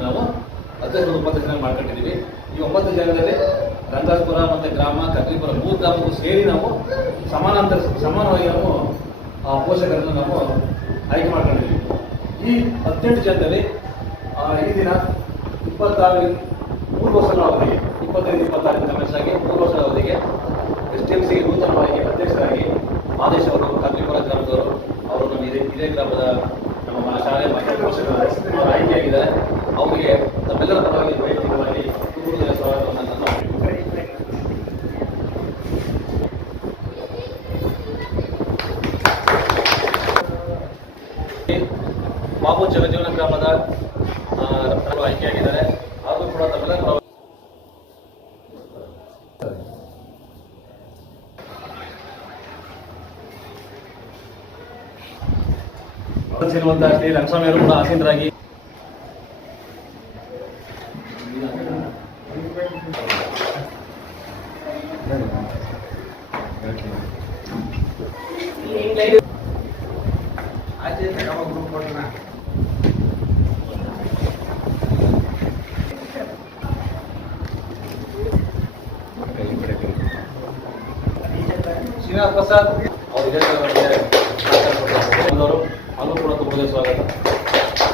ನಾವು ಅಧ್ಯಕ್ಷರು ಜನ ಮಾಡ್ಕೊಂಡಿದ್ದೀವಿ. ಈ ಒಂಬತ್ತು ಜನದಲ್ಲಿ ರಂಗಾಪುರ ಮತ್ತು ಗ್ರಾಮ ಕಗ್ರಿಪುರ ಮೂರು ಗ್ರಾಮಕ್ಕೂ ಸೇರಿ ನಾವು ಸಮಾನಾಂತರ ಸಮಾನವಾಗಿ ನಾವು ಆ, ಪೋಷಕರನ್ನು ನಾವು ಆಯ್ಕೆ ಮಾಡ್ಕೊಂಡಿದ್ದೀವಿ. ಈ ಹದಿನೆಂಟು ಜನದಲ್ಲಿ ಈ ದಿನ ಇಪ್ಪತ್ತಾರು ಮೂರು ವರ್ಷಗಳ ಅವಧಿಗೆ ಇಪ್ಪತ್ತೈದು ಇಪ್ಪತ್ತಾರು ಕಮೆಂಟ್ಸ್ ಆಗಿ ಮೂರು ವರ್ಷದ ಅವಧಿಗೆ ಎಸ್ ಟಿ ಎಂ ಸಿಗೆ ನೂತನವಾಗಿ ಅಧ್ಯಕ್ಷರಾಗಿ ಮಾದೇಶ್ ಅವರು ಕಗ್ರಿಪುರ ಗ್ರಾಮದವರು ಅವರು ನಮ್ಮ ಇದೇ ಇದೇ ಗ್ರಾಮದ ಶಾಲೆ ಮಕ್ಕಳ ಪೋಷಕರು ಅವರು ಆಯ್ಕೆಯಾಗಿದ್ದಾರೆ ಅವರಿಗೆ ತಮ್ಮೆಲ್ಲರ ಪರವಾಗಿ ವೈಯಕ್ತಿಕವಾಗಿ ಸ್ವಾಗತವನ್ನು ನಾನು ಬಾಬು ಜಗಜೀವನ ಗ್ರಾಮದ ಆ, ರೈತರು ಆಯ್ಕೆಯಾಗಿದ್ದಾರೆ ಅವರು ಕೂಡ ತಮ್ಮೆಲ್ಲರ ಪರವಾಗಿ ಸಿರುವಂತಹ ಶ್ರೀ ರಂಗಸ್ವಾಮಿ ಅವರು ಕೂಡ ಆಸೀನರಾಗಿ ಪ್ರಸಾದ್ ಅವರು ಅವರು ಅಲ್ಲೂ ಕೂಡ ತುಂಬ ಸ್ವಾಗತ